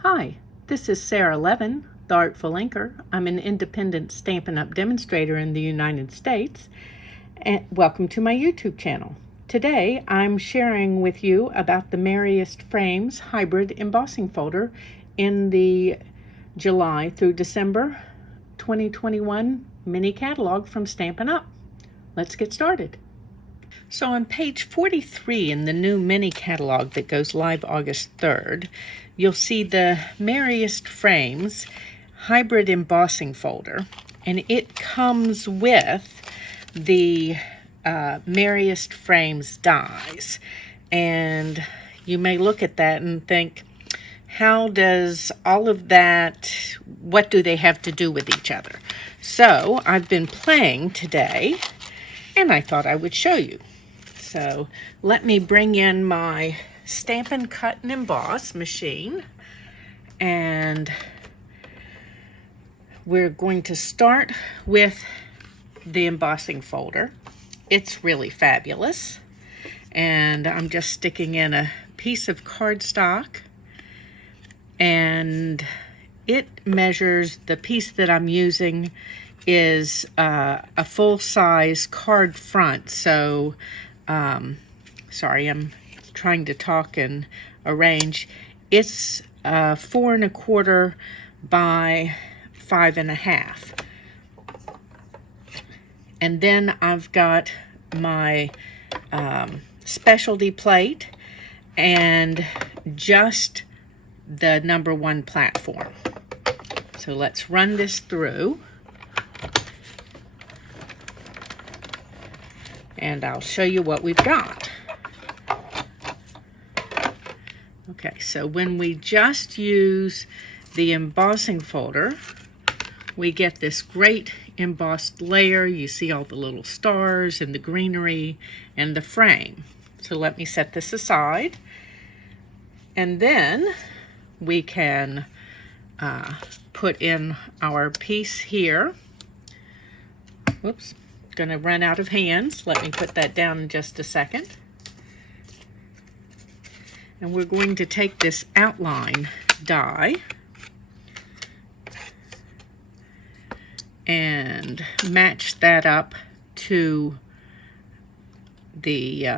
Hi, this is Sara Levin, the Artful Inker. I'm an independent Stampin' Up! Demonstrator in the United States, and welcome to my YouTube channel. Today, I'm sharing with you about the Merriest Frames Hybrid Embossing Folder in the July through December 2021 mini catalog from Stampin' Up! Let's get started. So on page 43 in the new mini catalog that goes live August 3rd, you'll see the Merriest Frames Hybrid Embossing Folder, and it comes with the Merriest Frames dies. And you may look at that and think, how does all of that, what do they have to do with each other? So I've been playing today, and I thought I would show you. So let me bring in my Stampin' Cut and Emboss machine, and we're going to start with the embossing folder. It's really fabulous, and I'm just sticking in a piece of cardstock, and it measures, the piece that I'm using is a full-size card front. So sorry, I'm trying to talk and arrange. It's 4 1/4 by 5 1/2. And then I've got my specialty plate and just the #1 platform. So let's run this through, and I'll show you what we've got. Okay, so when we just use the embossing folder, we get this great embossed layer. You see all the little stars and the greenery and the frame. So let me set this aside, and then we can put in our piece here. Whoops. Gonna run out of hands. Let me put that down in just a second. And we're going to take this outline die and match that up to the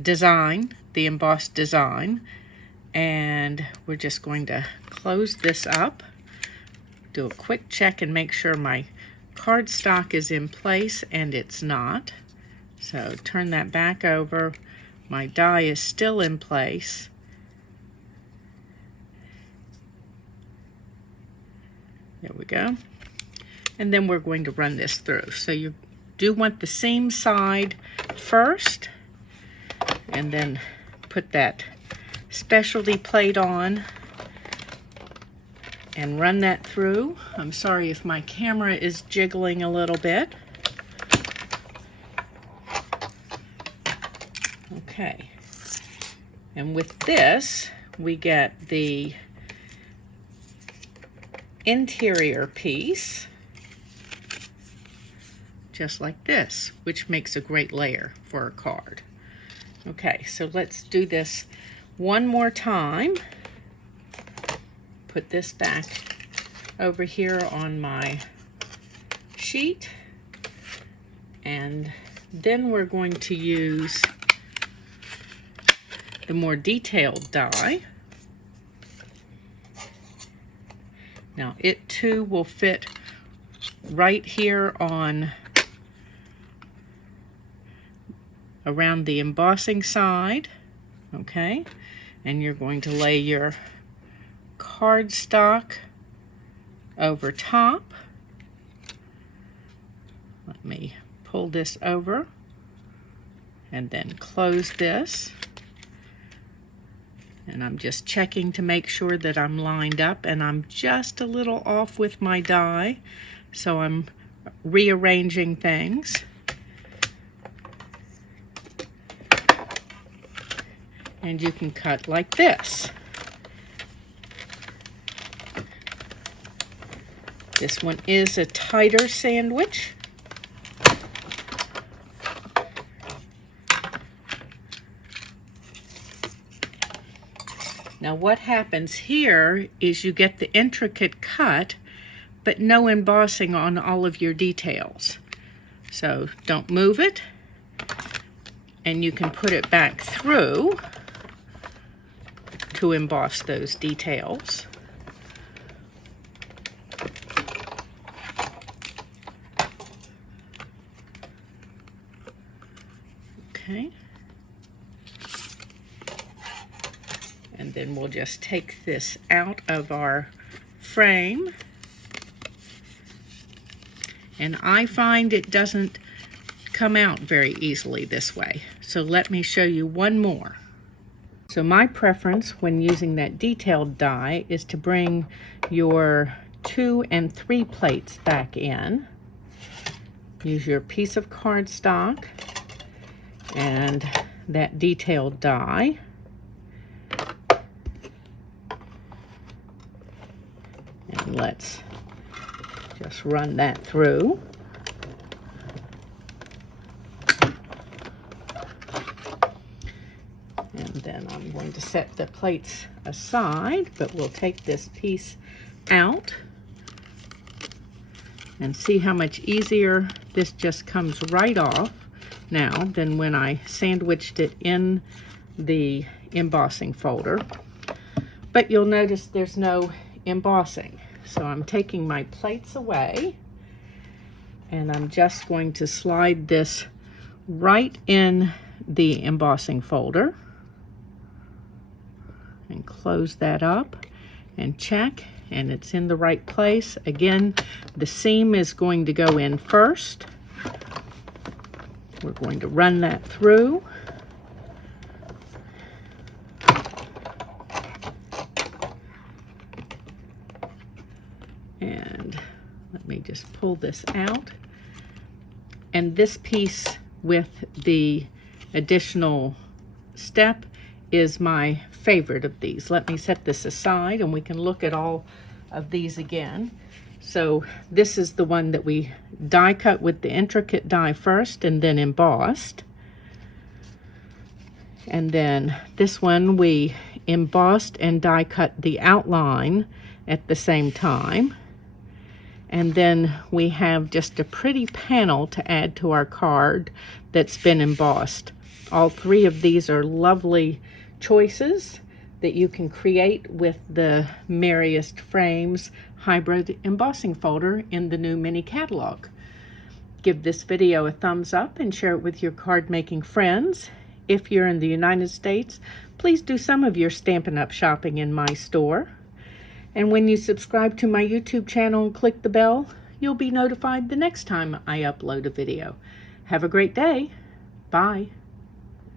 design, the embossed design. And we're just going to close this up, do a quick check and make sure my cardstock is in place, and it's not. So turn that back over. My die is still in place. There we go. And then we're going to run this through. So you do want the seam side first, and then put that specialty plate on and run that through. I'm sorry if my camera is jiggling a little bit. Okay, and with this, we get the interior piece, just like this, which makes a great layer for a card. Okay, so let's do this one more time. Put this back over here on my sheet, and then we're going to use the more detailed die. Now it too will fit right here on around the embossing side. Okay, and you're going to lay your cardstock over top. Let me pull this over and then close this. And I'm just checking to make sure that I'm lined up, and I'm just a little off with my die, so I'm rearranging things. And you can cut like this. This one is a tighter sandwich. Now what happens here is you get the intricate cut, but no embossing on all of your details. So don't move it, and you can put it back through to emboss those details. Okay. And then we'll just take this out of our frame. And I find it doesn't come out very easily this way. So let me show you one more. So my preference when using that detailed die is to bring your 2 and 3 plates back in. Use your piece of cardstock and that detailed die. And let's just run that through. And then I'm going to set the plates aside, but we'll take this piece out and see how much easier this just comes right off now than when I sandwiched it in the embossing folder. But you'll notice there's no embossing. So I'm taking my plates away, and I'm just going to slide this right in the embossing folder and close that up and check, and it's in the right place. Again, the seam is going to go in first. We're going to run that through. And let me just pull this out. And this piece with the additional step is my favorite of these. Let me set this aside and we can look at all of these again. So this is the one that we die cut with the intricate die first and then embossed. And then this one we embossed and die cut the outline at the same time. And then we have just a pretty panel to add to our card that's been embossed. All 3 of these are lovely choices that you can create with the Merriest Frames Hybrid Embossing Folder in the new mini catalog. Give this video a thumbs up and share it with your card making friends. If you're in the United States, please do some of your Stampin' Up! Shopping in my store. And when you subscribe to my YouTube channel and click the bell, you'll be notified the next time I upload a video. Have a great day. Bye.